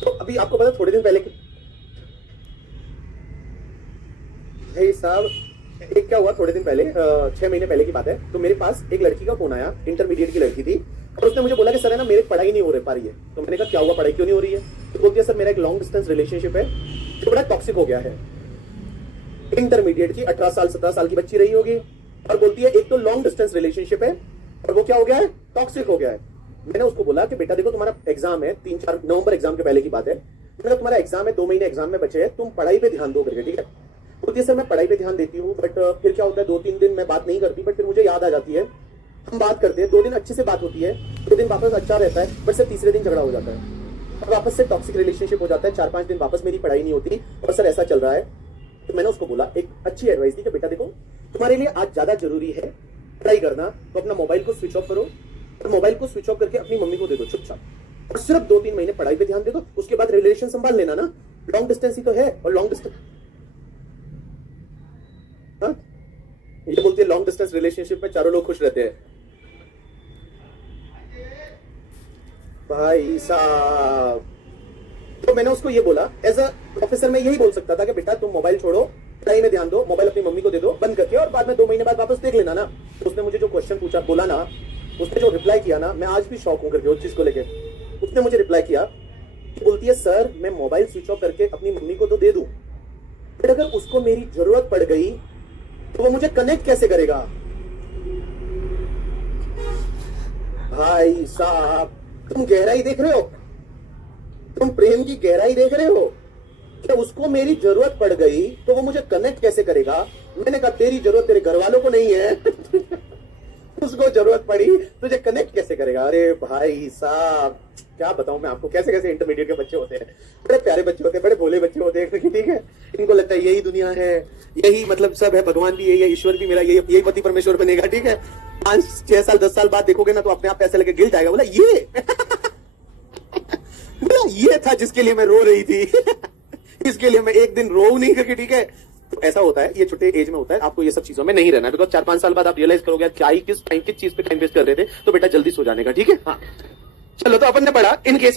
तो अभी आपको पता थोड़े दिन पहले भाई साहब एक क्या हुआ थोड़े दिन पहले 6 महीने पहले की बात है। तो मेरे पास एक लड़की का फोन आया, इंटरमीडिएट की लड़की थी, और उसने मुझे बोला कि सर है ना मेरी पढ़ाई नहीं हो पा रही है। तो मैंने कहा क्या हुआ, पढ़ाई क्यों नहीं हो रही है? तो बोलती है सर मेरा एक लॉन्ग डिस्टेंस रिलेशनशिप है जो बड़ा टॉक्सिक हो गया है। इंटरमीडिएट की 18 साल 17 साल की बच्ची रही होगी और बोलती है एक तो लॉन्ग डिस्टेंस रिलेशनशिप है और वो क्या हो गया है, टॉक्सिक हो गया है। मैंने उसको बोला कि बेटा देखो तुम्हारा एग्जाम है, 3-4 नवंबर एग्जाम के पहले की बात है, मैंने कहा तुम्हारा एग्जाम है, 2 महीने एग्जाम में बचे हैं, तुम पढ़ाई पे ध्यान दो करके, ठीक है? बोलती है सर मैं पढ़ाई पे ध्यान देती हूँ बट फिर क्या होता है 2-3 दिन मैं बात नहीं करती, बट फिर मुझे याद आ जाती है, हम बात करते हैं, 2 दिन अच्छे से बात होती है, 2 दिन वापस अच्छा रहता है, बट सर तीसरे दिन झगड़ा हो जाता है और वापस से टॉक्सिक रिलेशनशिप हो जाता है, 4-5 दिन वापस मेरी पढ़ाई नहीं होती और सर ऐसा चल रहा है। तो मैंने उसको बोला, एक अच्छी एडवाइस दी कि बेटा देखो तुम्हारे लिए आज ज्यादा जरूरी है पढ़ाई करना, तो अपना मोबाइल को स्विच ऑफ करो और मोबाइल को स्विच ऑफ करके अपनी मम्मी को दे दो चुपचाप और सिर्फ 2-3 महीने पढ़ाई पे ध्यान दे दो, उसके बाद रिलेशन संभाल लेना ना, लॉन्ग डिस्टेंस ही तो है। और लॉन्ग डिस्टेंस ये बोलती है लॉन्ग डिस्टेंस रिलेशनशिप में चारों लोग खुश रहते हैं। भाई साहब तो मैंने उसको ये बोला, एज अ प्रोफेसर मैं यही बोल सकता था कि बेटा तुम मोबाइल छोड़ो, पढ़ाई में ध्यान दो, मोबाइल अपनी मम्मी को दे दो बंद करके, और बाद में 2 महीने बाद वापस देख लेना ना। तो उसने मुझे जो क्वेश्चन पूछा, बोला ना, उसने जो रिप्लाई किया ना, मैं आज भी शॉक हूं करके उस चीज को लेके। उसने मुझे रिप्लाई किया, बोलती है सर मैं मोबाइल स्विच ऑफ करके अपनी मम्मी को तो दे दूं, बट अगर उसको मेरी जरूरत पड़ गई तो वो मुझे कनेक्ट कैसे करेगा? भाई साहब तुम गहराई देख रहे हो, तुम प्रेम की गहराई देख रहे हो कि उसको मेरी जरूरत पड़ गई तो वो मुझे कनेक्ट कैसे करेगा? मैंने कहा तेरी जरूरत तेरे घर वालों को नहीं है उसको जरूरत पड़ी तुझे कनेक्ट कैसे करेगा? अरे भाई साहब क्या बताऊं मैं आपको, कैसे कैसे इंटरमीडिएट के बच्चे होते हैं, बड़े प्यारे बच्चे होते हैं, बड़े भोले बच्चे होते हैं, ठीक है? इनको लगता है यही दुनिया है, यही मतलब सब है, भगवान भी यही है, ईश्वर भी मेरा यही पति परमेश्वर बनेगा, ठीक है? 5-6 साल 10 साल बाद देखोगे ना तो अपने आप ऐसे लगे गिल्ट आएगा, बोला ये था जिसके लिए मैं रो रही थी इसके लिए मैं एक दिन रो नहीं करके, ठीक है? तो ऐसा होता है, ये छोटे एज में होता है, आपको ये सब चीजों में नहीं रहना है, बिकॉज 4-5 साल बाद आप रियलाइज करोगे क्या ही किस चीज पे टाइम वेस्ट कर रहे थे, तो बेटा जल्दी सो जाने का, ठीक है? हाँ चलो, तो अपन ने पढ़ा इन केस